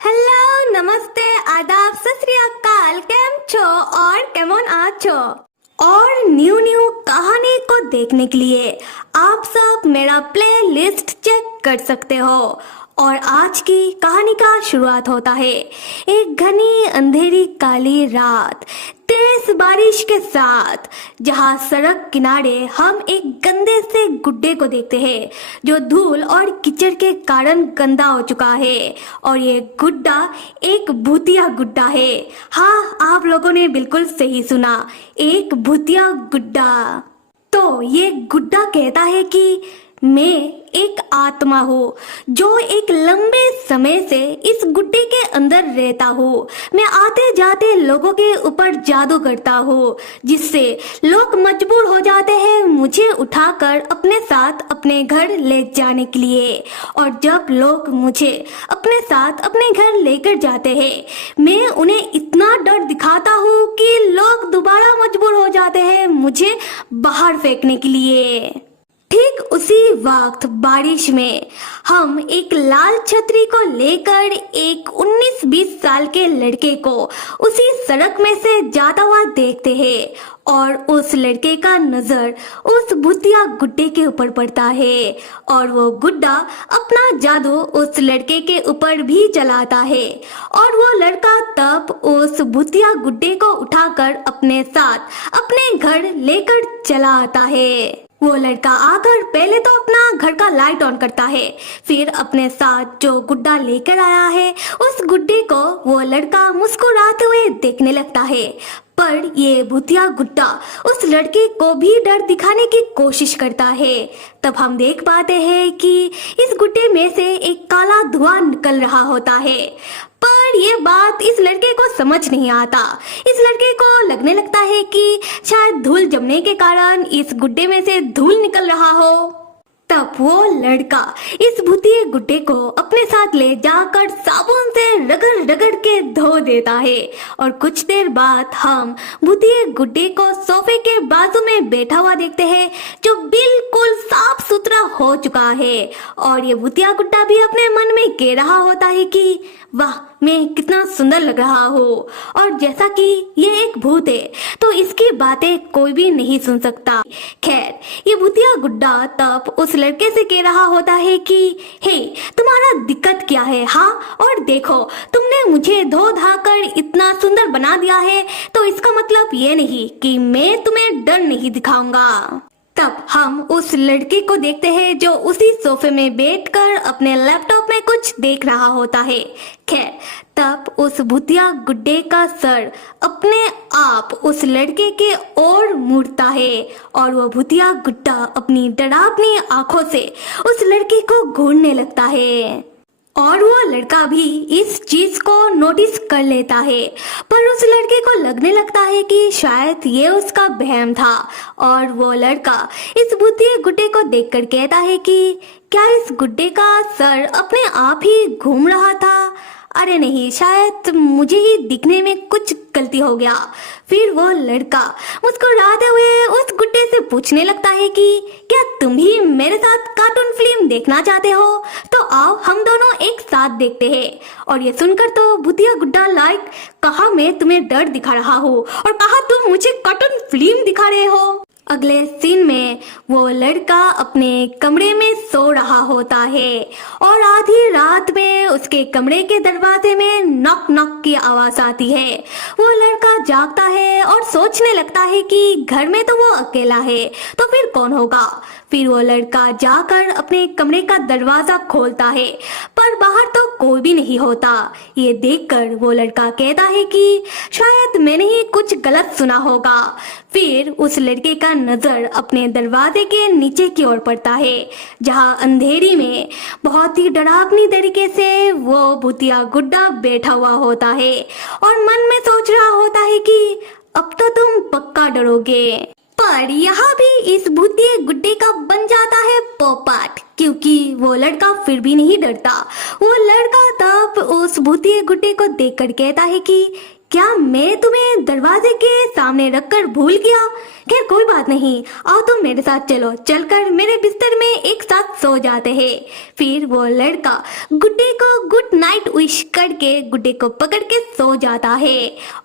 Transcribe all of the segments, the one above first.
Hello, नमस्ते, आदाब, सत श्री अकाल। केम छो और केमन आछो? और न्यू न्यू कहानी को देखने के लिए आप सब मेरा प्ले लिस्ट चेक कर सकते हो। और आज की कहानी का शुरुआत होता है एक घनी अंधेरी काली रात, तेज बारिश के साथ, जहां सड़क किनारे हम एक गंदे से गुड्डे को देखते हैं जो धूल और कीचड़ के कारण गंदा हो चुका है। और ये गुड्डा एक भूतिया गुड्डा है। हाँ, आप लोगों ने बिल्कुल सही सुना, एक भूतिया गुड्डा। तो ये गुड्डा कहता है कि मैं एक आत्मा हूँ जो एक लंबे समय से इस गुड्डे के अंदर रहता हूँ। मैं आते जाते लोगों के ऊपर जादू करता हूँ, जिससे लोग मजबूर हो जाते हैं मुझे उठाकर अपने साथ अपने घर ले जाने के लिए। और जब लोग मुझे अपने साथ अपने घर लेकर जाते हैं, मैं उन्हें इतना डर दिखाता हूँ कि लोग दोबारा मजबूर हो जाते हैं मुझे बाहर फेंकने के लिए। ठीक उसी वक्त बारिश में हम एक लाल छतरी को लेकर एक 19-20 साल के लड़के को उसी सड़क में से जाता हुआ देखते हैं। और उस लड़के का नजर उस भूतिया गुड्डे के ऊपर पड़ता है और वो गुड्डा अपना जादू उस लड़के के ऊपर भी चलाता है। और वो लड़का तब उस भूतिया गुड्डे को उठाकर अपने साथ अपने घर लेकर चला आता है। वो लड़का आकर पहले तो अपना घर का लाइट ऑन करता है, फिर अपने साथ जो गुड्डा लेकर आया है उस गुड्डे को वो लड़का मुस्कुराते हुए देखने लगता है। पर ये भूतिया गुड्डा उस लड़के को भी डर दिखाने की कोशिश करता है। तब हम देख पाते हैं कि इस गुड्डे में से एक काला धुआं निकल रहा होता है। पर ये बात इस लड़के को समझ नहीं आता। इस लड़के को लगने लगता है कि शायद धूल जमने के कारण इस गुड्डे में से धूल निकल रहा हो। तब वो लड़का इस भूतिए गुड्डे को अपने साथ ले जाकर साबुन से रगड़ रगड़ के धो देता है। और कुछ देर बाद हम भूतिए गुड्डे को सोफे के बाजू में बैठा हुआ देखते हैं, जो बिल्कुल साफ सुथरा हो चुका है। और ये भूतिया गुड्डा भी अपने मन में कह रहा होता है कि वाह, मैं कितना सुंदर लग रहा हूँ। और जैसा कि ये एक भूत है तो इसकी बातें कोई भी नहीं सुन सकता। खैर, ये भूतिया गुड्डा तब उस लड़के से कह रहा होता है कि हे, तुम्हारा दिक्कत क्या है? हाँ, और देखो, तुमने मुझे धो धाकर इतना सुंदर बना दिया है, तो इसका मतलब ये नहीं कि मैं तुम्हें डर नहीं दिखाऊंगा। तब हम उस लड़के को देखते हैं जो उसी सोफे में बैठकर अपने लैपटॉप में कुछ देख रहा होता है। खैर, तब उस भूतिया गुड्डे का सर अपने आप उस लड़के के ओर मुड़ता है और वो भूतिया गुड्डा अपनी डरावनी आंखों से उस लड़के को घूरने लगता है। और वो लड़का भी इस चीज को नोटिस कर लेता है, पर उस लड़के को लगने लगता है कि शायद ये उसका वहम था। और वो लड़का इस भूतिए गुड्डे को देखकर कहता है कि क्या इस गुड्डे का सर अपने आप ही घूम रहा था? अरे नहीं, शायद मुझे ही दिखने में कुछ गलती हो गया। फिर वो लड़का मुस्कुराते हुए उस गुड्डे से पूछने लगता है कि क्या तुम भी मेरे साथ कार्टून फिल्म देखना चाहते हो? तो आओ हम दोनों एक साथ देखते हैं। और ये सुनकर तो भूतिया गुड्डा कहा मैं तुम्हें डर दिखा रहा हूँ और कहा तुम मुझे कार्टून फिल्म दिखा रहे हो। अगले सीन में वो लड़का अपने कमरे में सो रहा होता है और आधी रात में उसके कमरे के दरवाजे में नॉक नॉक की आवाज आती है। वो लड़का जागता है और सोचने लगता है कि घर में तो वो अकेला है, तो फिर कौन होगा। फिर वो लड़का जाकर अपने कमरे का दरवाजा खोलता है, पर बाहर तो कोई भी नहीं होता। ये देखकर वो लड़का कहता है कि शायद मैंने ही कुछ गलत सुना होगा। फिर उस लड़के का नजर अपने दरवाजे के नीचे की ओर पड़ता है, जहां अंधेरी में बहुत ही डरावनी तरीके से वो भूतिया गुड्डा बैठा हुआ होता है और मन में सोच रहा होता है कि अब तो तुम पक्का डरोगे। पर यहाँ भी इस भूतिए गुड्डे का बन जाता है पोपट, क्योंकि वो लड़का फिर भी नहीं डरता। वो लड़का तब उस भूतिए गुड्डे को देखकर कहता है कि क्या मैं तुम्हें दरवाजे के सामने रखकर भूल गया? खैर कोई बात नहीं, आओ तुम मेरे साथ चलो, चलकर मेरे बिस्तर में एक साथ सो जाते हैं। फिर वो लड़का गुड्डे को गुड नाइट विश करके गुड्डे को पकड़ के सो जाता है।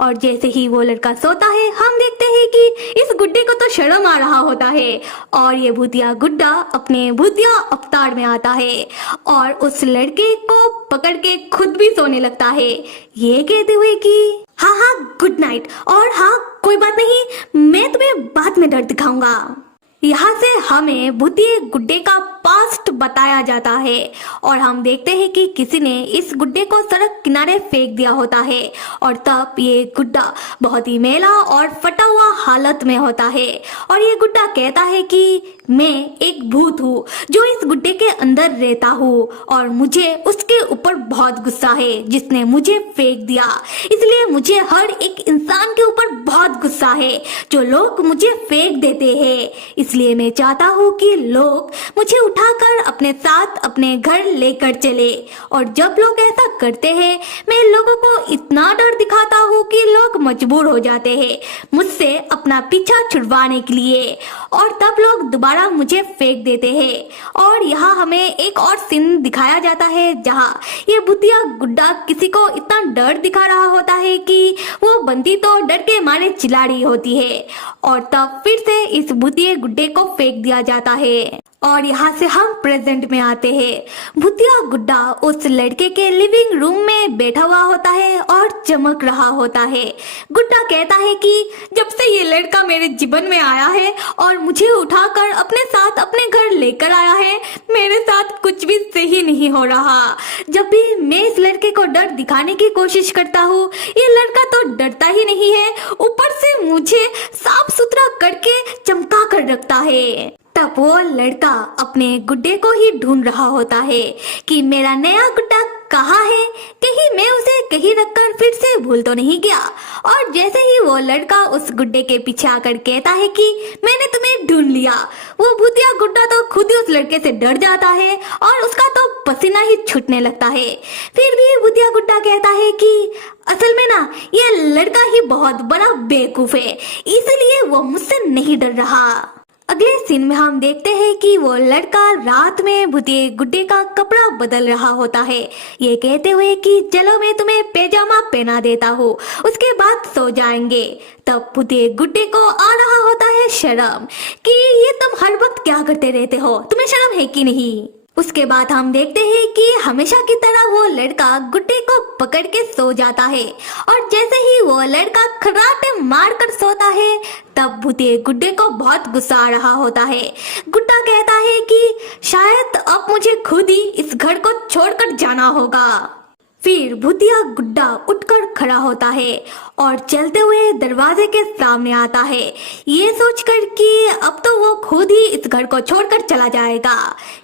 और जैसे ही वो लड़का सोता है, हम देखते हैं कि इस गुड्डे को तो शर्म आ रहा होता है और ये भूतिया गुड्डा अपने भूतिया अवतार में आता है और उस लड़के को पकड़ के खुद भी सोने लगता है, ये कहते हुए कि हाँ हाँ गुड नाइट, और हाँ कोई बात नहीं, मैं तुम्हें बाद में डर दिखाऊंगा। यहाँ से हमें भूतिया गुड्डे का पास्ट बताया जाता है और हम देखते हैं कि किसी ने इस गुड्डे को सड़क किनारे फेंक दिया होता है और तब ये गुड्डा बहुत ही मैला और फटा हुआ हालत में होता है और ये गुड्डा कहता है कि मैं एक भूत हूँ जो इस गुड्डे के अंदर रहता हूँ और मुझे उसके ऊपर बहुत गुस्सा है जिसने मुझे फेंक दिया, इसलिए मुझे हर एक इंसान के ऊपर बहुत गुस्सा है जो लोग मुझे फेंक देते हैं, इसलिए मैं चाहता हूँ कि लोग मुझे उठाकर अपने साथ अपने घर लेकर चले और जब लोग ऐसा करते हैं मैं लोगों को इतना डर दिखाता हूँ कि लोग मजबूर हो जाते हैं मुझसे अपना पीछा छुड़वाने के लिए और तब लोग दोबारा मुझे फेंक देते हैं। और यहाँ हमें एक और सीन दिखाया जाता है जहाँ ये भूतिया गुड्डा किसी को इतना डर दिखा रहा होता है कि वो बंदी तो डर के मारे चिल्ला रही होती है और तब फिर से इस भूतिया गुड्डे को फेंक दिया जाता है। और यहाँ से हम प्रेजेंट में आते हैं। भूतिया गुड्डा उस लड़के के लिविंग रूम में बैठा हुआ होता है और चमक रहा होता है। गुड्डा कहता है कि जब से ये लड़का मेरे जीवन में आया है और मुझे उठाकर अपने साथ अपने घर लेकर आया है, मेरे साथ कुछ भी सही नहीं हो रहा। जब भी मैं इस लड़के को डर दिखाने की कोशिश करता हूँ, ये लड़का तो डरता ही नहीं है, ऊपर से मुझे साफ सुथरा करके चमका कर रखता है। तब वो लड़का अपने गुड्डे को ही ढूंढ रहा होता है कि मेरा नया गुड्डा कहाँ है, कहीं मैं उसे कहीं रखकर फिर से भूल तो नहीं गया। और जैसे ही वो लड़का उस गुड्डे के पीछे आकर कहता है कि मैंने तुम्हें ढूंढ लिया, वो भूतिया गुड्डा तो खुद ही उस लड़के से डर जाता है और उसका तो पसीना ही छूटने लगता है। फिर भी भूतिया गुड्डा कहता है कि असल में ना ये लड़का ही बहुत बड़ा बेवकूफ है, इसलिए वो मुझसे नहीं डर रहा। अगले सीन में हम देखते हैं कि वो लड़का रात में भूतिया गुड्डे का कपड़ा बदल रहा होता है, ये कहते हुए कि चलो मैं तुम्हें पैजामा पहना देता हूँ, उसके बाद सो जाएंगे। तब भूतिया गुड्डे को आ रहा होता है शर्म कि ये तुम हर वक्त क्या करते रहते हो, तुम्हें शर्म है कि नहीं। उसके बाद हम देखते हैं कि हमेशा की तरह वो लड़का गुड्डे को पकड़ के सो जाता है और जैसे ही वो लड़का खर्राटे मार कर सोता है तब भूतिया गुड्डे को बहुत गुस्सा आ रहा होता है। गुड्डा कहता है कि शायद अब मुझे खुद ही इस घर को छोड़कर जाना होगा। फिर भूतिया गुड्डा उठकर खड़ा होता है और चलते हुए दरवाजे के सामने आता है, ये सोचकर कि अब तो वो खुद ही इस घर को छोड़कर चला जाएगा।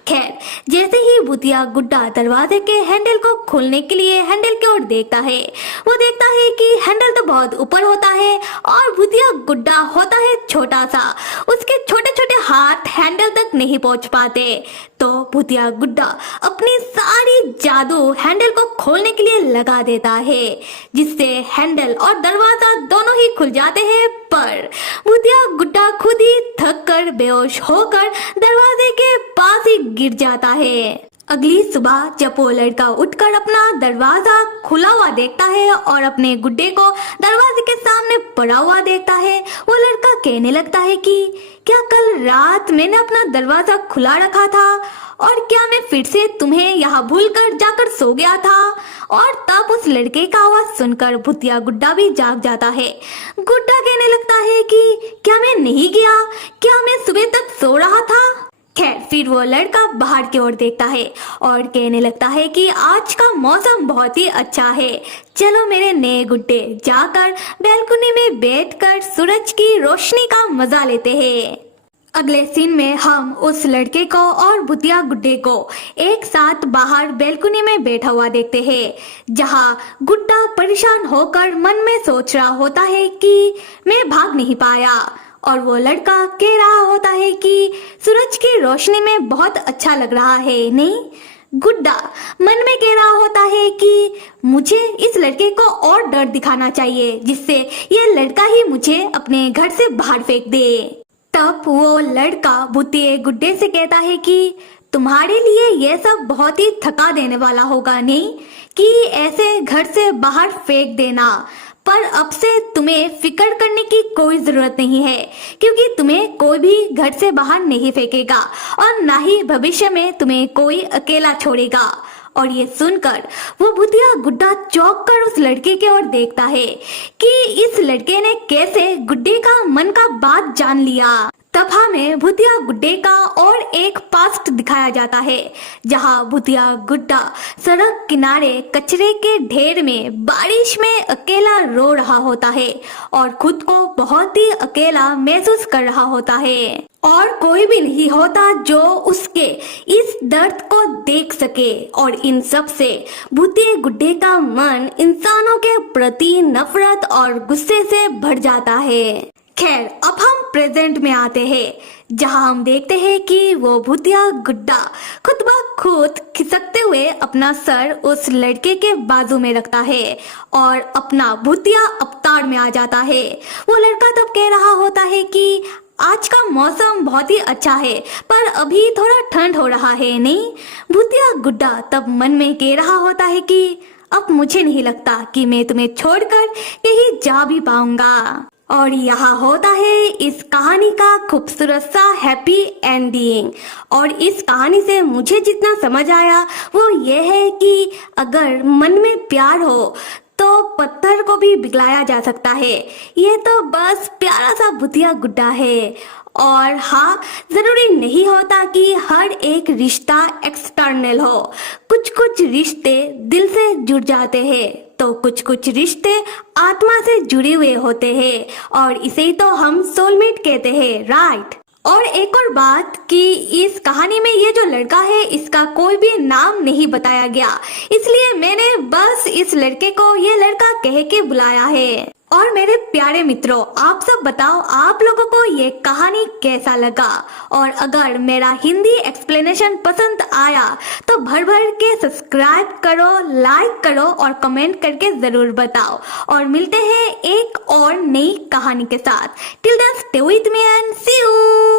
खैर जैसे ही भूतिया गुड्डा दरवाजे के हैंडल को खोलने के लिए हैंडल की ओर देखता है, वो देखता है कि हैंडल तो बहुत ऊपर होता है और भूतिया गुड्डा होता है छोटा सा, उसके छोटे छोटे हाथ हैंडल तक नहीं पहुंच पाते। तो भूतिया गुड्डा अपनी सारी जादू हैंडल को खोलने के लिए लगा देता है, जिससे हैंडल और दरवाजा दोनों ही खुल जाते हैं। पर भूतिया गुड्डा खुद ही थक कर बेहोश होकर दरवाजे के पास ही गिर जाता है। अगली सुबह जब वो लड़का उठकर अपना दरवाजा खुला हुआ देखता है और अपने गुड्डे को दरवाजे के सामने पड़ा हुआ देखता है, वो लड़का कहने लगता है कि क्या कल रात मैंने अपना दरवाजा खुला रखा था और क्या मैं फिर से तुम्हें यहाँ भूल कर जाकर सो गया था। और तब उस लड़के का आवाज सुनकर भूतिया गुड्डा भी जाग जाता है। गुड्डा कहने लगता है कि क्या मैं नहीं गया, क्या मैं सुबह तक सो रहा था। खैर फिर वो लड़का बाहर की ओर देखता है और कहने लगता है कि आज का मौसम बहुत ही अच्छा है, चलो मेरे नए गुड्डे जाकर बैल्कनी में बैठकर सूरज की रोशनी का मजा लेते हैं। अगले सीन में हम उस लड़के को और भूतिया गुड्डे को एक साथ बाहर बैल्कनी में बैठा हुआ देखते हैं, जहां गुड्डा परेशान होकर मन में सोच रहा होता है कि मैं भाग नहीं पाया और वो लड़का कह रहा होता है कि सूरज की रोशनी में बहुत अच्छा लग रहा है, नहीं गुड्डा मन में कह रहा होता है कि मुझे इस लड़के को और डर दिखाना चाहिए जिससे ये लड़का ही मुझे अपने घर से बाहर फेंक दे। तब वो लड़का भूतिए गुड्डे से कहता है कि तुम्हारे लिए यह सब बहुत ही थका देने वाला होगा नहीं कि ऐसे घर से बाहर फेंक देना, पर अब से तुम्हें फिक्र करने की कोई जरूरत नहीं है क्योंकि तुम्हें कोई भी घर से बाहर नहीं फेंकेगा और ना ही भविष्य में तुम्हें कोई अकेला छोड़ेगा। और ये सुनकर वो भूतिया गुड्डा चौंक कर उस लड़के की ओर देखता है कि इस लड़के ने कैसे गुड्डे का मन का बात जान लिया। तब हमें भूतिया गुड्डे का और एक पास्ट दिखाया जाता है जहां भूतिया गुड्डा सड़क किनारे कचरे के ढेर में बारिश में अकेला रो रहा होता है और खुद को बहुत ही अकेला महसूस कर रहा होता है और कोई भी नहीं होता जो उसके इस दर्द को देख सके। और इन सब से भूतिए गुड्डे का मन इंसानों के प्रति नफरत और गुस्से से भर जाता है। खैर, अब हम प्रेजेंट में आते हैं जहां हम देखते हैं कि वो भूतिया गुड्डा खुद ब खुद खिसकते हुए अपना सर उस लड़के के बाजू में रखता है और अपना भूतिया अवतार में आ जाता है। वो लड़का तब कह रहा होता है कि आज का मौसम बहुत ही अच्छा है पर अभी थोड़ा ठंड हो रहा है नहीं। भूतिया गुड्डा तब मन में कह रहा होता है कि अब मुझे नहीं लगता कि मैं तुम्हें छोड़कर कहीं जा भी पाऊंगा। और यहाँ होता है इस कहानी का खूबसूरत सा हैप्पी एंडिंग। और इस कहानी से मुझे जितना समझ आया वो ये है कि अगर मन में प्यार हो तो पत्थर को भी पिघलाया जा सकता है। ये तो बस प्यारा सा भूतिया गुड्डा है। और हाँ, जरूरी नहीं होता कि हर एक रिश्ता एक्सटर्नल हो। कुछ कुछ रिश्ते दिल से जुड़ जाते हैं तो कुछ कुछ रिश्ते आत्मा से जुड़े हुए होते हैं और इसे तो हम सोलमेट कहते हैं, राइट। और एक और बात कि इस कहानी में ये जो लड़का है इसका कोई भी नाम नहीं बताया गया, इसलिए मैंने बस इस लड़के को ये लड़का कह के बुलाया है। और मेरे प्यारे मित्रों, आप सब बताओ आप लोगों को ये कहानी कैसा लगा। और अगर मेरा हिंदी एक्सप्लेनेशन पसंद आया तो भर भर के सब्सक्राइब करो, लाइक करो और कमेंट करके जरूर बताओ। और मिलते हैं एक और नई कहानी के साथ। Till then stay with me and see you.